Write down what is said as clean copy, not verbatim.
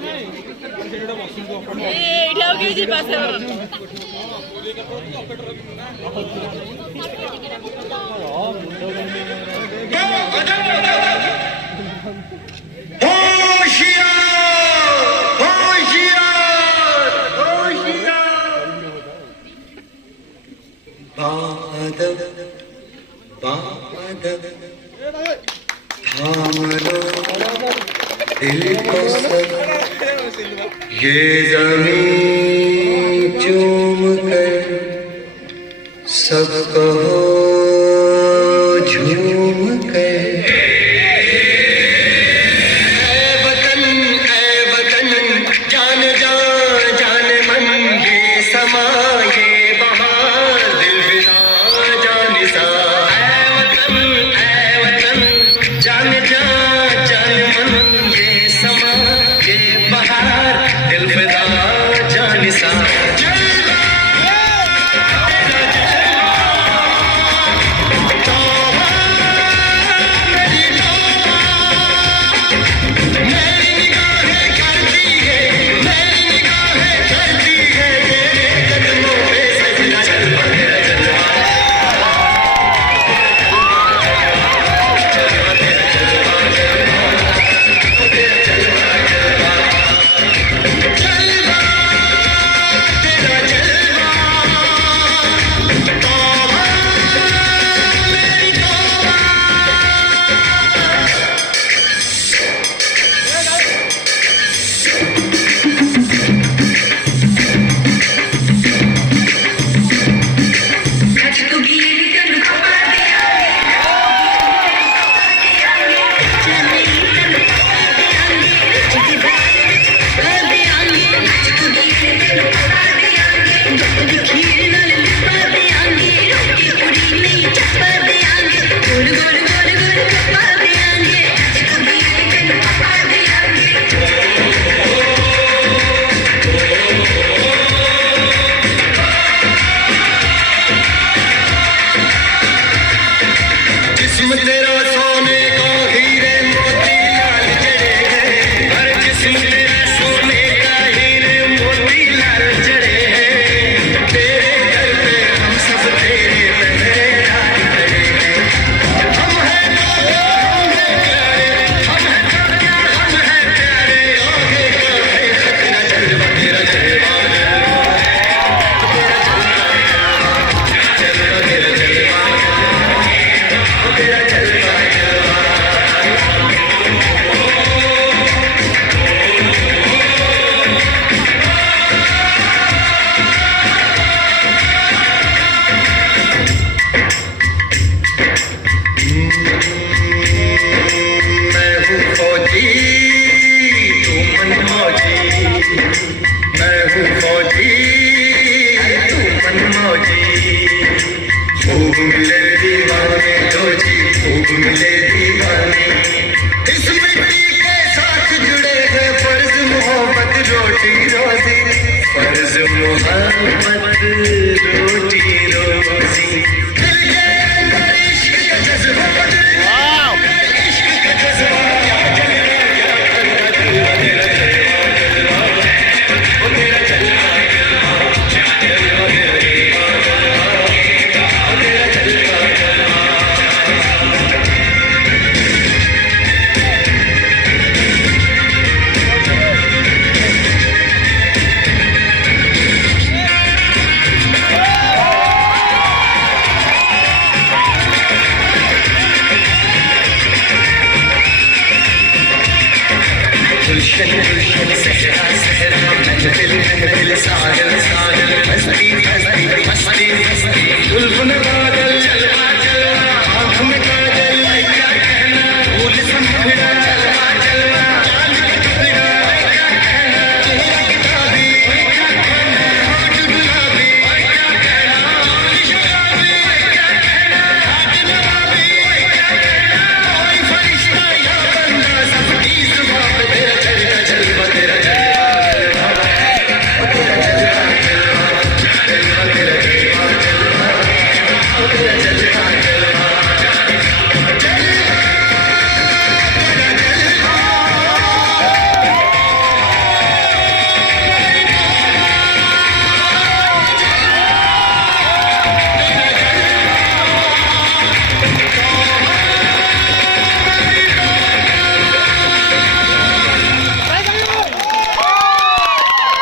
ଏଇଠି ଆଉ କେହି ଯିବା ଆସିବା दिल को सब ये ज़मीं चूम कर सब कहो झूम कर ऐ वतन जान जा जान मन ये समा ये बहार दिल विदा जान सा ऐ वतन जान जा जान मन ये समा ये बहार दिल फिदा जान सा गुलशन गुलशन सहरा सहरा महफिल महफिल साहिल साहिल मस्ती मस्ती मस्ती मस्ती गुलशन